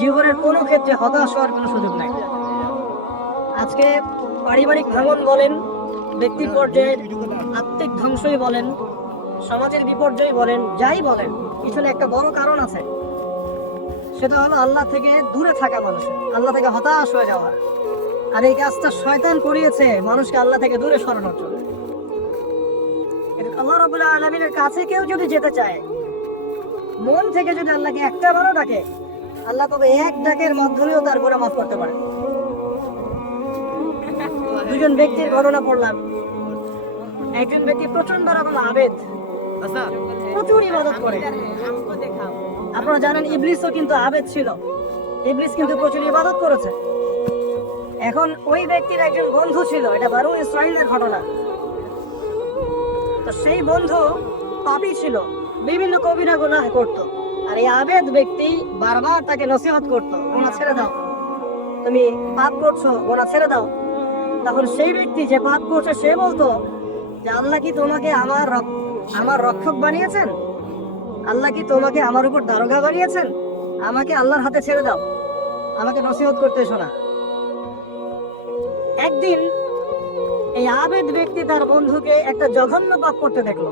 জীবনের কোনো ক্ষেত্রে হতাশ হওয়ার কোনো সুযোগ নাই। আজকে পারিবারিক ভাঙন বলেন, ব্যক্তির পর্যায়ে আত্মিক ধ্বংসই বলেন, সমাজের বিপর্যয় বলেন, যাই বলেন, পিছনে একটা বড় কারণ আছে। সেটা হলো আল্লাহ থেকে দূরে থাকা, মানুষের আল্লাহ থেকে হতাশ হয়ে যাওয়া। আর এই কাজটা শয়তান করিয়েছে মানুষকে আল্লাহ থেকে দূরে সরানোর জন্য। আল্লাহ রাব্বুল আলামিনের কাছে কেউ যদি যেতে চায়, মন থেকে যদি আল্লাহকে একটা বারও ডাকে, আল্লাহ তবে এক ডাকের মাধ্যমেও তার গুনাহ মাফ করতে পারে। দুজন ব্যক্তির ঘটনা পড়লাম। একজন ব্যক্তি প্রচন্ড রকম আবেদ, প্রচুর ইবাদত করে। আপনারা জানেন ইবলিসও কিন্তু আবেদ ছিল, ইবলিস কিন্তু প্রচুর ইবাদত করেছে। এখন ওই ব্যক্তির একজন বন্ধু ছিল, এটা বনু ইসরাইলের ঘটনা। তো সেই বন্ধু পাপী ছিল, বিভিন্ন কবিরা গুনাহ করতো। আর এই আবেদ ব্যক্তি বারবার তাকে নসিহত করতো, গুনাহ ছেড়ে দাও, তুমি পাপ করছো, গুনাহ ছেড়ে দাও। তখন সেই ব্যক্তি যে পাপ করছে সে বলতো যে আল্লাহ কি তোমাকে আমার রক্ষক বানিয়েছেন? আল্লাহ কি তোমাকে আমার উপর দারোগা বানিয়েছেন? আমাকে আল্লাহর হাতে ছেড়ে দাও, আমাকে নসিহত করতে এসো না। একদিন এই আবেদ ব্যক্তি তার বন্ধুকে একটা জঘন্য পাপ করতে দেখলো।